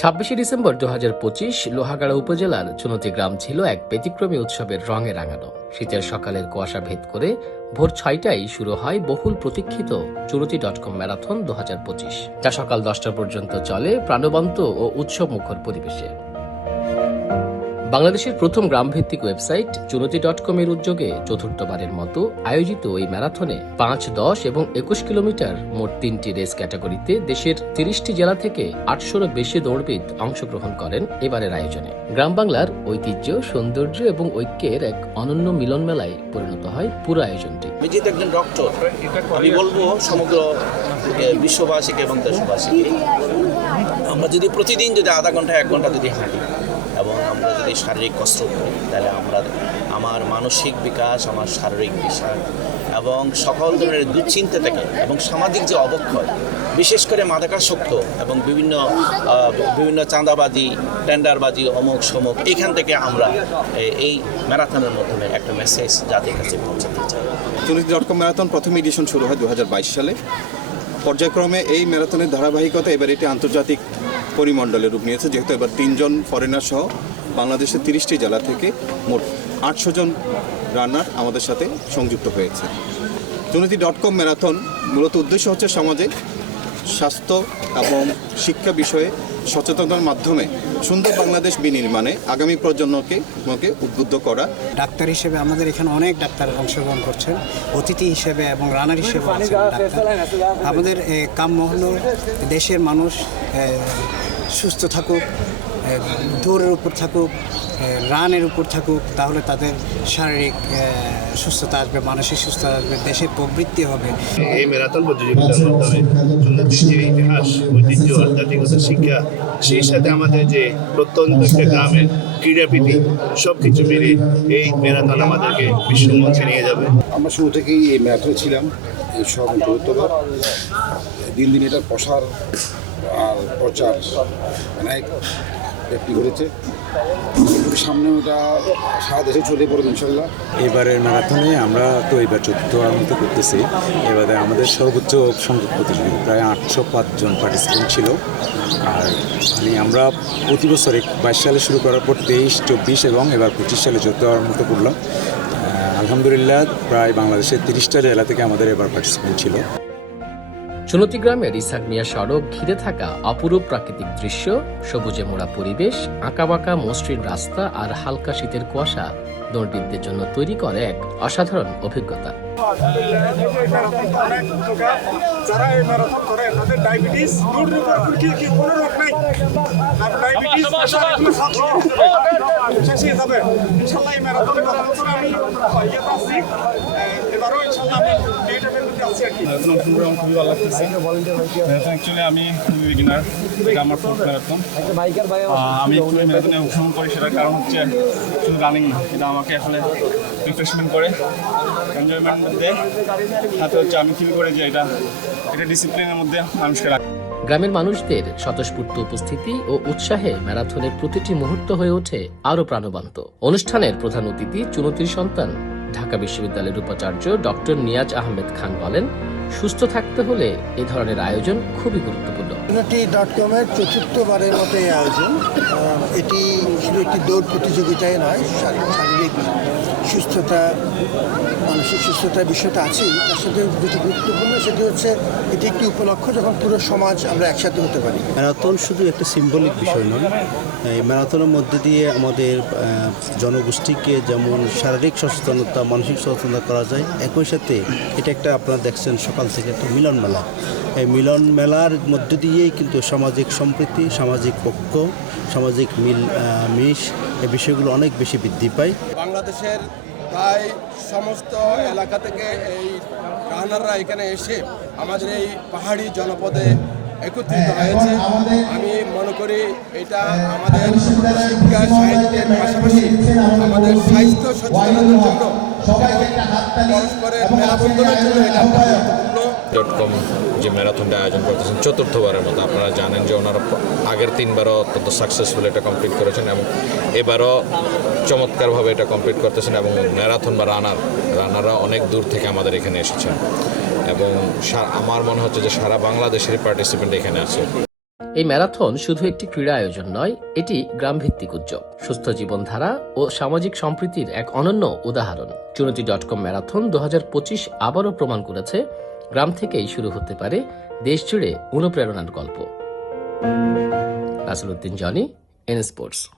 ২৬শে ডিসেম্বর ২০২৫ লোহাগাড়া উপজেলার চুনতি গ্রাম ছিল এক ব্যতিক্রমী উৎসবের রঙে রাঙানো। শীতের সকালের কুয়াশা ভেদ করে ভোর ৬টায় শুরু হয় বহুল প্রতীক্ষিত চুনতি.com ম্যারাথন ২০২৫, যা সকাল ১০টা পর্যন্ত চলে প্রাণবন্ত ও উৎসব মুখর পরিবেশে। বাংলাদেশের প্রথম গ্রামভিত্তিক ওয়েবসাইট চুনতি.com এর উদ্যোগে চতুর্থবারের মতো আয়োজিত এই ম্যারাথনে ৫, ১০ এবং ২১ কিলোমিটার মোট ৩টি রেস ক্যাটাগরিতে দেশের ৩০টি জেলা থেকে ৮০০রও বেশি দৌড়বিদ অংশগ্রহণ করেন এবারের আয়োজনে। গ্রাম বাংলার ঐতিহ্য, সৌন্দর্য এবং ঐক্যের এক অনন্য মিলন মেলায় পরিণত হয় পুরো আয়োজনটি। আমি যেহেতু একজন ডক্টর, আমি বলবো সমগ্র বিশ্ববাসীকে এবং দেশবাসীকে, আমরা যদি প্রতিদিন যদি আধা ঘন্টা ১ ঘন্টা যদি হাঁটি এবং আমরা যদি শারীরিক কসরত করি, তাহলে আমার মানসিক বিকাশ, আমার শারীরিক বিকাশ এবং সকল ধরনের দুশ্চিন্তা থেকে এবং সামাজিক যে অবক্ষয়, বিশেষ করে মাদকাসক্ত এবং বিভিন্ন চাঁদাবাজি, টেন্ডারবাজি, অমুক সমুক, এইখান থেকে আমরা এই ম্যারাথনের মাধ্যমে একটা মেসেজ জাতির কাছে পৌঁছাতে চাই। চুনতি.com ম্যারাথন প্রথম এডিশন শুরু হয় ২০২২ সালে। পর্যায়ক্রমে এই ম্যারাথনের ধারাবাহিকতা এবার এটি আন্তর্জাতিক পরিমণ্ডলে রূপ নিয়েছে, যেহেতু এবার ৩ জন ফরেনার সহ বাংলাদেশের ৩০টি জেলা থেকে মোট ৮০০ জন রানার আমাদের সাথে সংযুক্ত হয়েছে। চুনতি.com ম্যারাথন মূলত উদ্দেশ্য হচ্ছে সমাজে স্বাস্থ্য এবং শিক্ষা বিষয়ে সচেতনতার মাধ্যমে সুন্দর বাংলাদেশ বিনির্মাণে আগামী প্রজন্মকে উদ্বুদ্ধ করা। ডাক্তার হিসেবে আমাদের এখানে অনেক ডাক্তার অংশগ্রহণ করছেন, অতিথি হিসেবে এবং রানার হিসেবে আমাদের কাম্য হলো দেশের মানুষ সুস্থ থাকুক, দৌড়ের উপর থাকুক, রানের উপর থাকুক, তাহলে তাদের শারীরিক সুস্থতা আসবে, মানসিক সুস্থতা আসবে, দেশের প্রবৃত্তি হবে। এই ম্যারাথন প্রতিযোগিতার মাধ্যমে চুনতির ইতিহাস, ঐতিহ্য, আধ্যাত্মিকতা, শিক্ষা, সেই সাথে আমাদের যে প্রত্যন্ত একটা গ্রামের ক্রীড়াবিধি, সব কিছু মিলে এই ম্যারাথন আমাদেরকে বিশ্বমঞ্চে নিয়ে যাবে। আমরা শুরু থেকেই এই ম্যারাথনে ছিলাম, এই সব চতুর্থবার। দিন দিন এটার প্রসার আর প্রচার অনেক ব্যাপ্তি ঘটেছে। সামনে ওটা সারা দেশে ছড়িয়ে পড়বে ইনশাল্লাহ। এবারের ম্যারাথনে আমরা তো এবার চতুর্থবার মতো করতেছি। এবারে আমাদের সর্বোচ্চ সংখ্যক প্রতিযোগী প্রায় ৮০৫ জন পার্টিসিপেন্ট ছিল। আর আমরা প্রতি বছর ২২ সালে শুরু করার পর ২৩, ২৪ এবং এবার ২৫ সালে চতুর্থবার মতো করলাম। আলহামদুলিল্লাহ প্রায় বাংলাদেশের ৩০টা জেলা থেকে আমাদের এবার পার্টিসিপেন্ট ছিল। চুনতি গ্রামের ইসাক মিয়া সড়ক ঘিরে থাকা অপরূপ প্রাকৃতিক দৃশ্য, সবুজে মোড়া পরিবেশ, আঁকাবাঁকা মসৃণ রাস্তা আর হালকা শীতের কুয়াশা দৌড়বিদদের জন্য তৈরি করে এক অসাধারণ অভিজ্ঞতা। যারা এই ম্যারাথন করে তাদের ডায়াবেটিস কোনো রোগ নাই, শেষ হয়ে যাবে ইনশাল্লাহ। এই ম্যারাথনে গত বছর আমি পাচ্ছি, এবারও ইনশাল্লাহ আমি এইটা পেতে আছি আর কি। ম্যারাথন অংশগ্রহণ খুবই ভালো লাগতেছে। ম্যারাথন অ্যাকচুয়ালি আমি খুবই বিগিনার, এটা আমার ফোর্থ ম্যারাথন। আমি ম্যারাথনে অংশগ্রহণ করি, সেটার কারণ হচ্ছে শুধু রানিং না, এটা আমাকে আসলে রিফ্রেশমেন্ট করে, এনজয়মেন্ট দেয়। সাথে হচ্ছে আমি ফিল করি যে এটা ডিসিপ্লিনের মধ্যে মানুষকে রাখে। গ্রামের মানুষদের স্বতঃস্ফূর্ত উপস্থিতি ও উৎসাহে ম্যারাথনের প্রতিটি মুহূর্ত হয়ে ওঠে আরও প্রাণবন্ত। অনুষ্ঠানের প্রধান অতিথি চুনতির সন্তান ঢাকা বিশ্ববিদ্যালয়ের উপাচার্য ডক্টর নিয়াজ আহমেদ খান বলেন, সুস্থ থাকতে হলে এ ধরনের আয়োজন খুবই গুরুত্বপূর্ণ। চুনতি.com এর চতুর্থবারের মতো এই আয়োজন। এটি শুধু একটি দৌড় প্রতিযোগিতায় নয়, শারীরিক সুস্থতা, মানসিক সুস্থতার বিষয়টা আছেই, তার সাথে যেটি গুরুত্বপূর্ণ সেটি হচ্ছে এটি একটি উপলক্ষ যখন পুরো সমাজ আমরা একসাথে হতে পারি। ম্যারাথন শুধু একটা সিম্বলিক বিষয় নয়, এই ম্যারাথনের মধ্যে দিয়ে আমাদের জনগোষ্ঠীকে যেমন শারীরিক সচেতনতা, মানসিক সচেতনতা করা যায়, একই সাথে এটা একটা আপনারা দেখছেন সকাল থেকে একটা মিলন মেলা। এই মিলন মেলার মধ্য দিয়েই কিন্তু সামাজিক সম্প্রীতি, সামাজিক ঐক্য, সামাজিক মিশ, এই বিষয়গুলো অনেক বেশি বৃদ্ধি পায়। বাংলাদেশের প্রায় সমস্ত এলাকা থেকে এই রানাররা এখানে এসে আমাদের এই পাহাড়ি জনপদে একত্রিত হয়েছে। আমি মনে করি এটা আমাদের শিক্ষা সাহিত্যের পাশাপাশি আমাদের স্বাস্থ্য সচেতনতার জন্য, পরস্পরের মেলাবন্ধনের জন্য এটা .com যে ম্যারাথনটা আয়োজন করতেছেন চতুর্থবারের মতো, আপনারা জানেন যে ওনারা আগের 3বারও অত্যন্ত সাকসেসফুল এটা কমপ্লিট করেছেন এবং এবারও চমৎকারভাবে এটা কমপ্লিট করতেছেন। এবং ম্যারাথন বা রানাররা অনেক দূর থেকে আমাদের এখানে এসেছেন এবং আমার মনে হচ্ছে যে সারা বাংলাদেশের পার্টিসিপেন্ট এখানে আছে। এই ম্যারাথন শুধু একটি ক্রীড়া আয়োজন নয়, এটি গ্রামভিত্তিক উদ্যোগ, সুস্থ জীবনধারা ও সামাজিক সম্প্রীতির এক অনন্য উদাহরণ। চুনতি.com ম্যারাথন 2025 আবারও প্রমাণ করেছে গ্রাম থেকেই শুরু হতে পারে দেশজুড়ে অনুপ্রেরণার গল্প। Russell Uddin Jony, N sports.